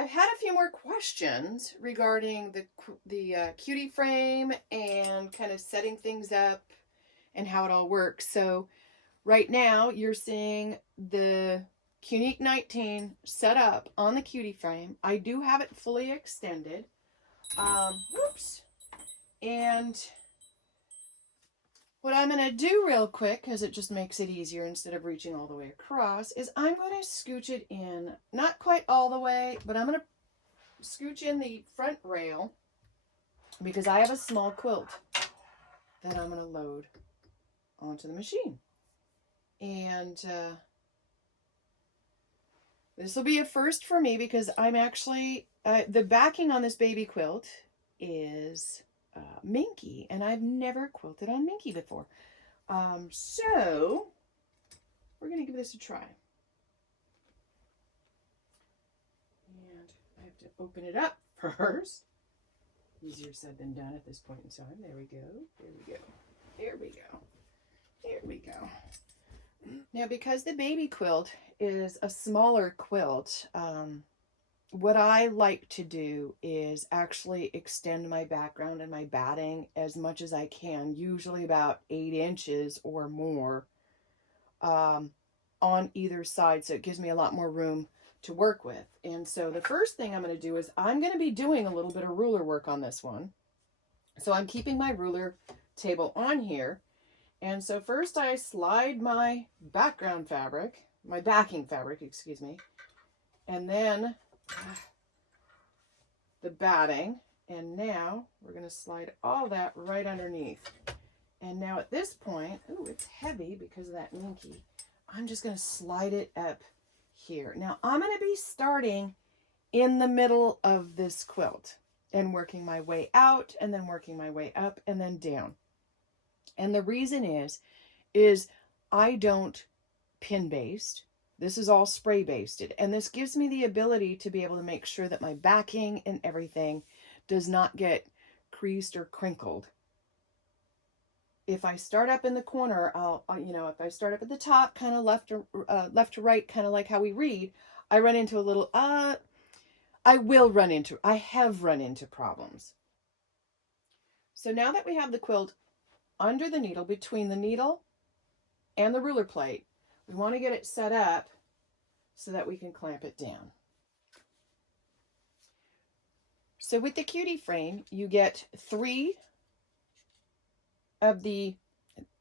I've had a few more questions regarding the cutie frame and kind of setting things up and how it all works. So right now you're seeing the Qnique19 set up on the cutie frame. I do have it fully extended. Whoops. And what I'm going to do real quick, because it just makes it easier instead of reaching all the way across, is I'm going to scooch it in, not quite all the way, but I'm going to scooch in the front rail because I have a small quilt that I'm going to load onto the machine. And this will be a first for me because I'm actually, the backing on this baby quilt is minky, and I've never quilted on minky before. So we're going to give this a try. And I have to open it up first. Easier said than done at this point in time. There we go. There we go. There we go. There we go. Now, because the baby quilt is a smaller quilt, what I like to do is actually extend my background and my batting as much as I can, usually about 8 inches or more on either side, so it gives me a lot more room to work with. And so the first thing I'm going to do is I'm going to be doing a little bit of ruler work on this one. So I'm keeping my ruler table on here. And so first I slide my background fabric, my backing fabric, excuse me, and then the batting, and now we're going to slide all that right underneath. And now at this point, ooh, it's heavy because of that minky, I'm just going to slide it up here. Now I'm going to be starting in the middle of this quilt and working my way out and then working my way up and then down. And the reason is I don't pin baste. This is all spray basted, and this gives me the ability to be able to make sure that my backing and everything does not get creased or crinkled. If I start up in the corner, if I start up at the top, kind of left to right, kind of like how we read, I run into a little, I have run into problems. So now that we have the quilt under the needle, between the needle and the ruler plate, we want to get it set up so that we can clamp it down. So with the cutie frame, you get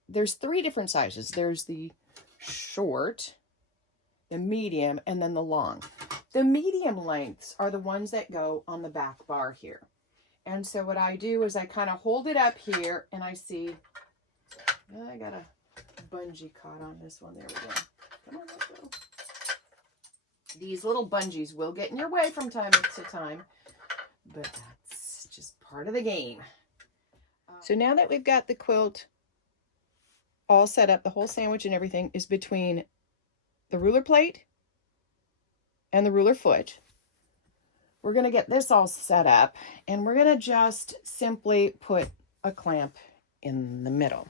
there's 3 different sizes. There's the short, the medium, and then the long. The medium lengths are the ones that go on the back bar here. And so what I do is I kind of hold it up here and I see, I got a bungee caught on this one. There we go. Come on, let's go. These little bungees will get in your way from time to time, but that's just part of the game. So now that we've got the quilt all set up, the whole sandwich and everything is between the ruler plate and the ruler foot. We're going to get this all set up, and we're going to just simply put a clamp in the middle.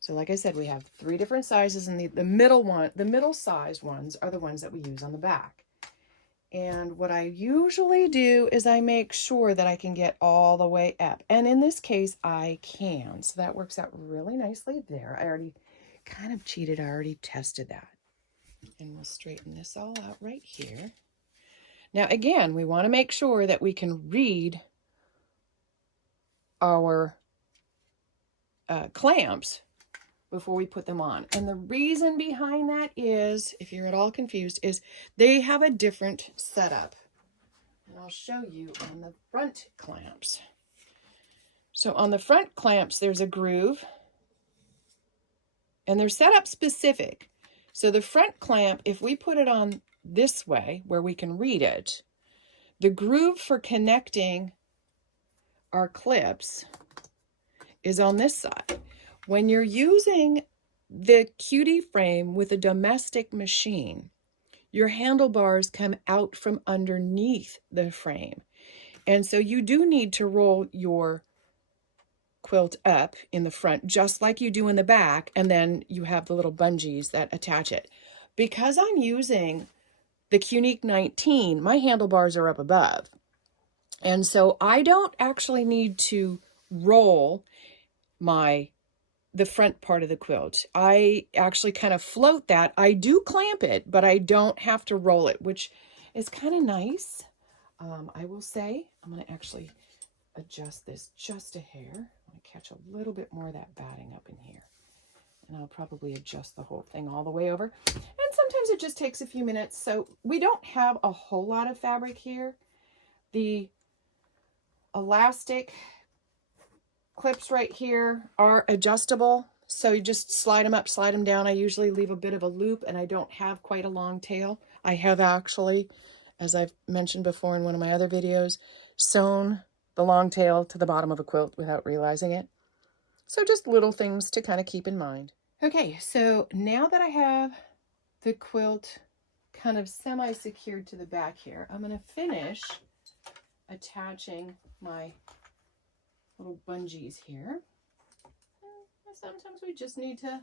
So like I said, we have 3 different sizes, and the middle sized ones are the ones that we use on the back. And what I usually do is I make sure that I can get all the way up. And in this case, I can. So that works out really nicely there. I already kind of cheated. I already tested that. And we'll straighten this all out right here. Now, again, we want to make sure that we can read our clamps before we put them on. And the reason behind that is, if you're at all confused, is they have a different setup. And I'll show you on the front clamps. So on the front clamps, there's a groove, and they're set up specific. So the front clamp, if we put it on this way where we can read it, the groove for connecting our clips is on this side. When you're using the cutie frame with a domestic machine, your handlebars come out from underneath the frame. And so you do need to roll your quilt up in the front, just like you do in the back, and then you have the little bungees that attach it. Because I'm using the Qnique19, my handlebars are up above. And so I don't actually need to roll the front part of the quilt. I actually kind of float that. I do clamp it, but I don't have to roll it, which is kind of nice. I will say, I'm going to actually adjust this just a hair. I'm going to catch a little bit more of that batting up in here. And I'll probably adjust the whole thing all the way over. And sometimes it just takes a few minutes. So we don't have a whole lot of fabric here. The elastic clips right here are adjustable. So you just slide them up, slide them down. I usually leave a bit of a loop, and I don't have quite a long tail. I have actually, as I've mentioned before in one of my other videos, sewn the long tail to the bottom of a quilt without realizing it. So just little things to kind of keep in mind. Okay, so now that I have the quilt kind of semi-secured to the back here, I'm going to finish attaching my little bungees here. Sometimes we just need to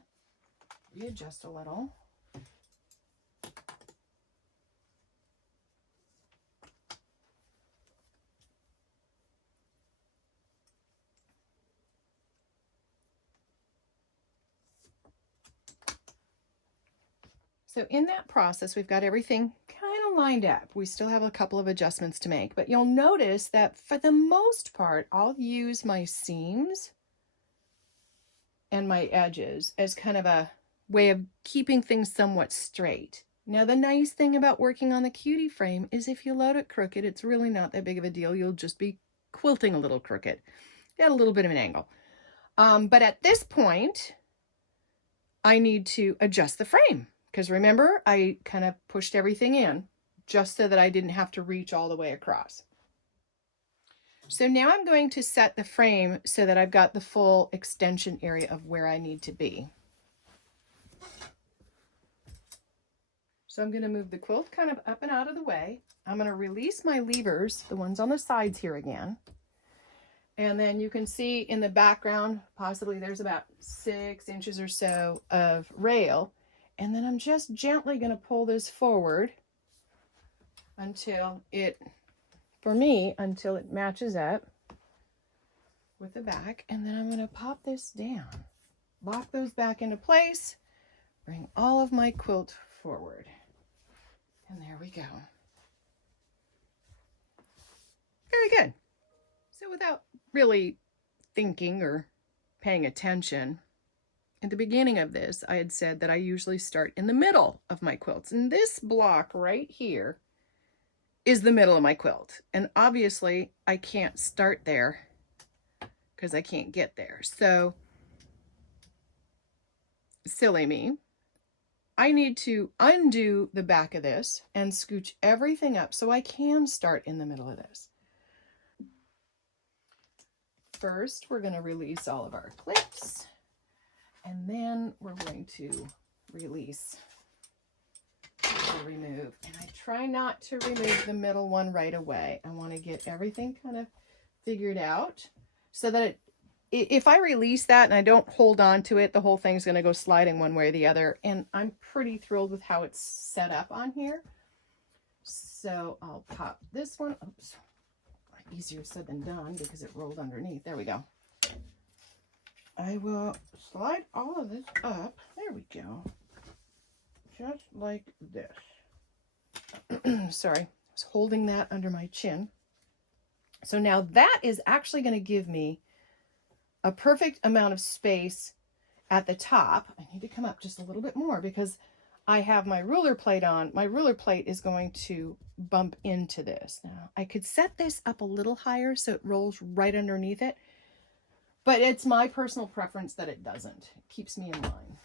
readjust a little. So in that process, we've got everything kind of lined up. We still have a couple of adjustments to make, but you'll notice that for the most part, I'll use my seams and my edges as kind of a way of keeping things somewhat straight. Now, the nice thing about working on the cutie frame is if you load it crooked, it's really not that big of a deal. You'll just be quilting a little crooked. Got a little bit of an angle. But at this point, I need to adjust the frame. Because remember, I kind of pushed everything in just so that I didn't have to reach all the way across. So now I'm going to set the frame so that I've got the full extension area of where I need to be. So I'm going to move the quilt kind of up and out of the way. I'm going to release my levers, the ones on the sides here again. And then you can see in the background, possibly there's about 6 inches or so of rail. And then I'm just gently going to pull this forward until it, for me, until it matches up with the back. And then I'm going to pop this down, lock those back into place, bring all of my quilt forward. And there we go. Very good. So without really thinking or paying attention, at the beginning of this, I had said that I usually start in the middle of my quilts. And this block right here is the middle of my quilt. And obviously, I can't start there because I can't get there. So, silly me. I need to undo the back of this and scooch everything up so I can start in the middle of this. First, we're going to release all of our clips. And then we're going to release or remove. And I try not to remove the middle one right away. I want to get everything kind of figured out so that if I release that and I don't hold on to it, the whole thing's going to go sliding one way or the other. And I'm pretty thrilled with how it's set up on here. So I'll pop this one. Oops. Easier said than done because it rolled underneath. There we go. I will slide all of this up. There we go. Just like this. Sorry, I was holding that under my chin. So now that is actually going to give me a perfect amount of space at the top. I need to come up just a little bit more because I have my ruler plate on. My ruler plate is going to bump into this. Now, I could set this up a little higher so it rolls right underneath it. But it's my personal preference that it doesn't. It keeps me in line.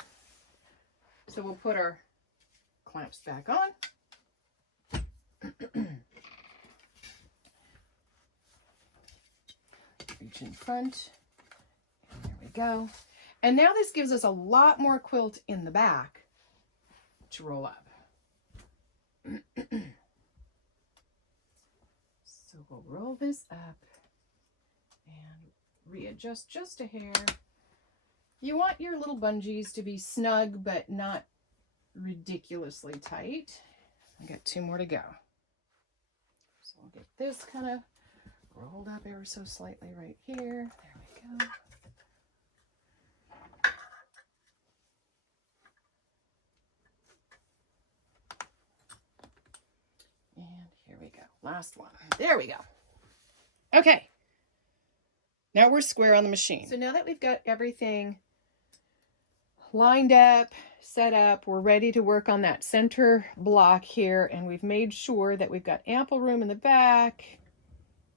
So we'll put our clamps back on. Reach in front. And there we go. And now this gives us a lot more quilt in the back to roll up. So we'll roll this up and readjust just a hair. You want your little bungees to be snug but not ridiculously tight. I got 2 more to go. So I'll get this kind of rolled up ever so slightly right here. There we go. And here we go. Last one. There we go. Okay. Now we're square on the machine. So now that we've got everything lined up, set up, we're ready to work on that center block here, and we've made sure that we've got ample room in the back,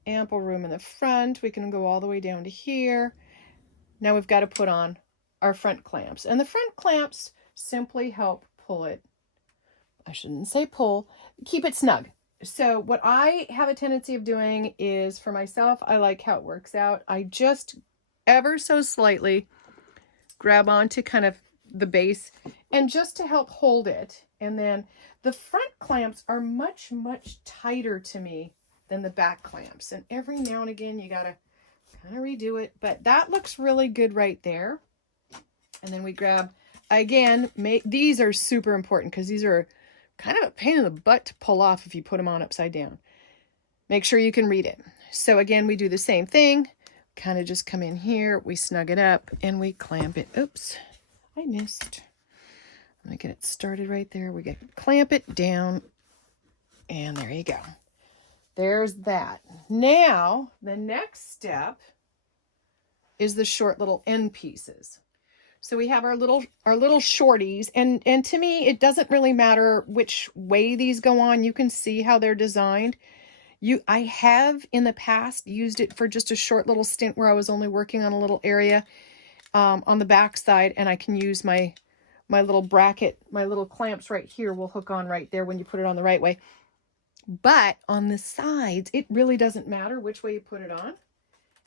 ample room in the front. We can go all the way down to here. Now we've got to put on our front clamps, and the front clamps simply help pull it. I shouldn't say pull, keep it snug. So what I have a tendency of doing is, for myself, I like how it works out. I just ever so slightly grab onto kind of the base, and just to help hold it. And then the front clamps are much, much tighter to me than the back clamps. And every now and again, you gotta kind of redo it, but that looks really good right there. And then we grab, again, these are super important because these are kind of a pain in the butt to pull off if you put them on upside down. Make sure you can read it. So again, we do the same thing, kind of just come in here, we snug it up, and we clamp it. Oops, I missed. I'm gonna get it started right there. We get clamp it down, and there you go. There's that. Now, the next step is the short little end pieces. So we have our little shorties, and to me, it doesn't really matter which way these go on. You can see how they're designed. I have in the past used it for just a short little stint where I was only working on a little area on the back side, and I can use my little bracket, my little clamps right here will hook on right there when you put it on the right way. But on the sides, it really doesn't matter which way you put it on.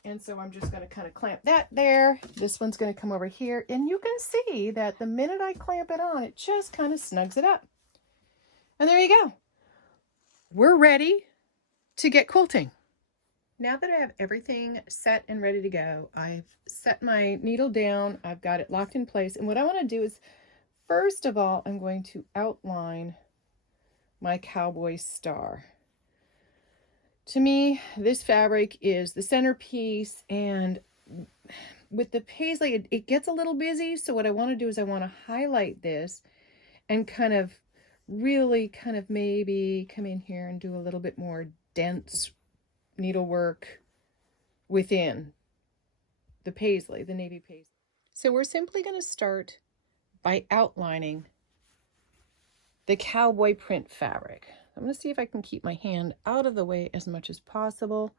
And so I'm just going to kind of clamp that there. This one's going to come over here. And you can see that the minute I clamp it on, it just kind of snugs it up. And there you go. We're ready to get quilting. Now that I have everything set and ready to go, I've set my needle down. I've got it locked in place. And what I want to do is, first of all, I'm going to outline my cowboy star. To me, this fabric is the centerpiece, and with the paisley, it gets a little busy. So what I want to do is I want to highlight this and kind of really kind of maybe come in here and do a little bit more dense needlework within the paisley, the navy paisley. So we're simply going to start by outlining the cowboy print fabric. I'm going to see if I can keep my hand out of the way as much as possible,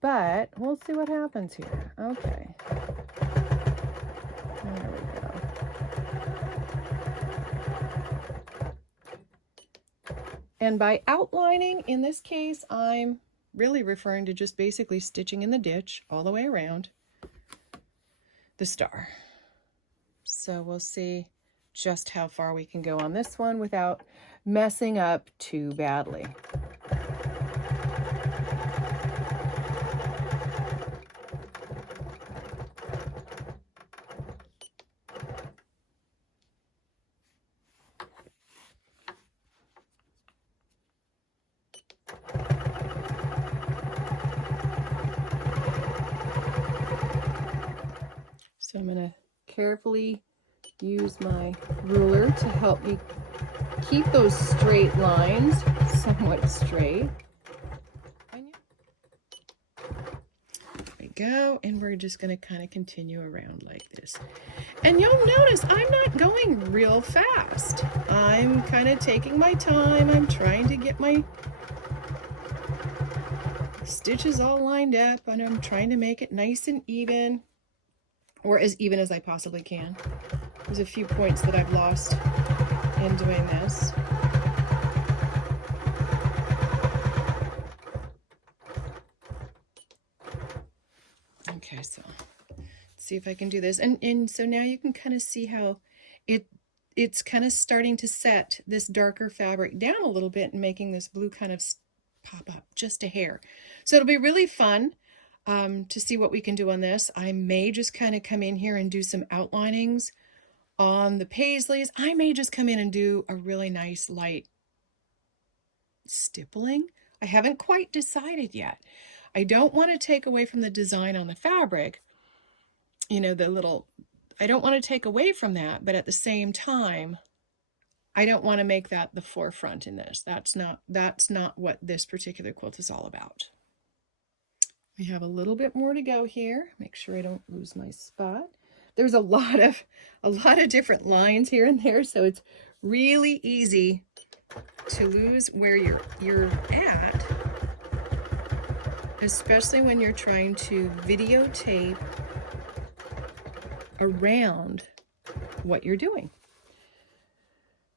but we'll see what happens here. Okay. There we go. And by outlining, in this case, I'm really referring to just basically stitching in the ditch all the way around the star. So we'll see just how far we can go on this one without messing up too badly. So I'm going to carefully use my ruler to help me keep those straight lines somewhat straight. There we go, and we're just going to kind of continue around like this. And you'll notice I'm not going real fast. I'm kind of taking my time. I'm trying to get my stitches all lined up, and I'm trying to make it nice and even, or as even as I possibly can. There's a few points that I've lost in doing this. Okay, so let's see if I can do this. And so now you can kind of see how it's kind of starting to set this darker fabric down a little bit and making this blue kind of pop up just a hair. So it'll be really fun to see what we can do on this. I may just kind of come in here and do some outlinings on the paisleys. I may just come in and do a really nice light stippling. I haven't quite decided yet. I don't want to take away from the design on the fabric, you know, I don't want to take away from that, but at the same time, I don't want to make that the forefront in this. That's not what this particular quilt is all about. We have a little bit more to go here. Make sure I don't lose my spot. There's a lot of different lines here and there, so it's really easy to lose where you're at, especially when you're trying to videotape around what you're doing.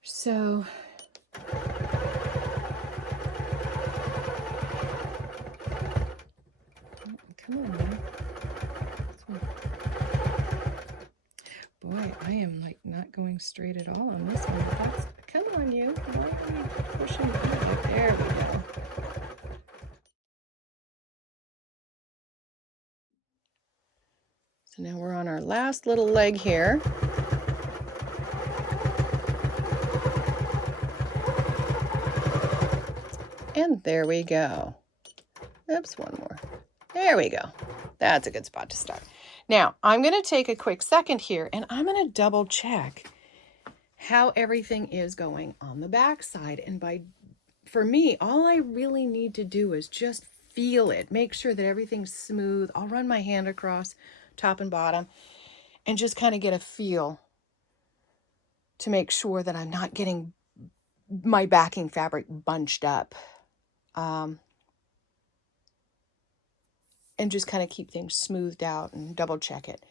So come on, man. Boy, I am like not going straight at all on this one. Come on, you. Why are you pushing back? There we go. So now we're on our last little leg here. And there we go. Oops, one more. There we go. That's a good spot to start. Now, I'm going to take a quick second here and I'm going to double check how everything is going on the back side. And for me, all I really need to do is just feel it. Make sure that everything's smooth. I'll run my hand across top and bottom and just kind of get a feel to make sure that I'm not getting my backing fabric bunched up. And just kind of keep things smoothed out and double check it.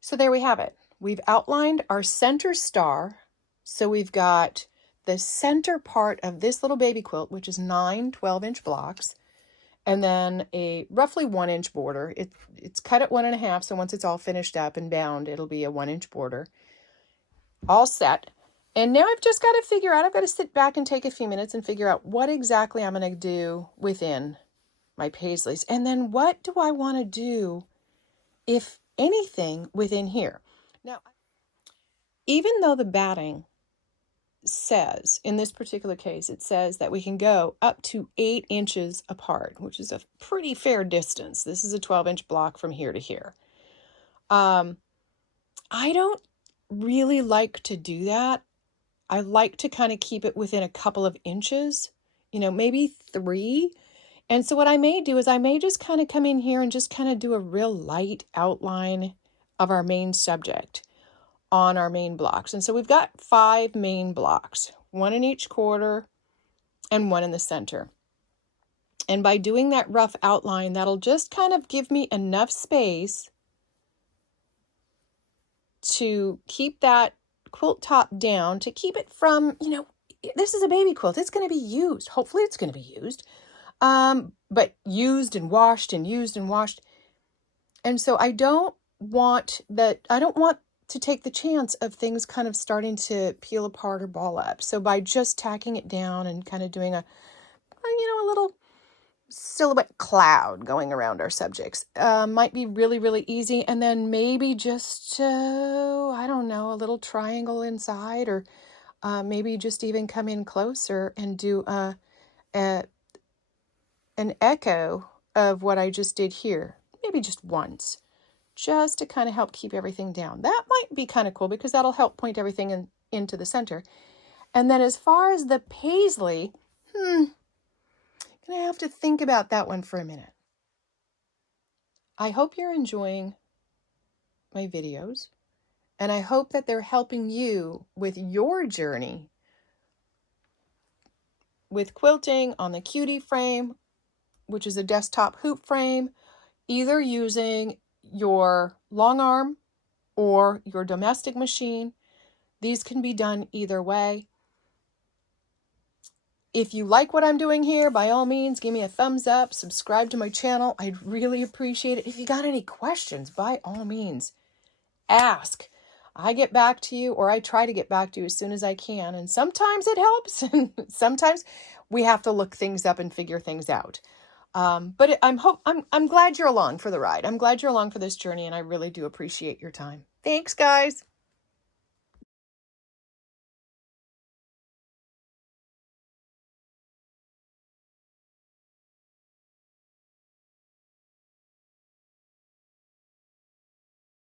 So there we have it. We've outlined our center star. So we've got the center part of this little baby quilt, which is 9 12-inch blocks, and then a roughly 1-inch border. It's cut at 1.5, so once it's all finished up and bound, it'll be a 1-inch border. All set. And now I've just got to figure out, I've got to sit back and take a few minutes and figure out what exactly I'm going to do within my paisleys. And then what do I want to do, if anything, within here? Now, even though the batting says, in this particular case, it says that we can go up to 8 inches apart, which is a pretty fair distance. This is a 12-inch block from here to here. I don't really like to do that. I like to kind of keep it within a couple of inches, you know, maybe 3. And so what I may do is I may just kind of come in here and just kind of do a real light outline of our main subject on our main blocks. And so we've got 5 main blocks, 1 in each quarter and 1 in the center. And by doing that rough outline, that'll just kind of give me enough space to keep that quilt top down, to keep it from, you know, this is a baby quilt. It's going to be used. Hopefully it's going to be used. But used and washed and used and washed. And so I don't want to take the chance of things kind of starting to peel apart or ball up. So by just tacking it down and kind of doing a little silhouette cloud going around our subjects, might be really, really easy. And then maybe just, I don't know, a little triangle inside, or maybe just even come in closer and do an echo of what I just did here, maybe just once, just to kind of help keep everything down. That might be kind of cool because that'll help point everything into the center. And then as far as the paisley, gonna have to think about that one for a minute. I hope you're enjoying my videos, and I hope that they're helping you with your journey with quilting on the Cutie Frame, which is a desktop hoop frame, either using your long arm or your domestic machine. These can be done either way. If you like what I'm doing here, by all means, give me a thumbs up, subscribe to my channel. I'd really appreciate it. If you got any questions, by all means, ask. I get back to you, or I try to get back to you as soon as I can. And sometimes it helps, and sometimes we have to look things up and figure things out. But I'm glad you're along for the ride. I'm glad you're along for this journey, and I really do appreciate your time. Thanks, guys.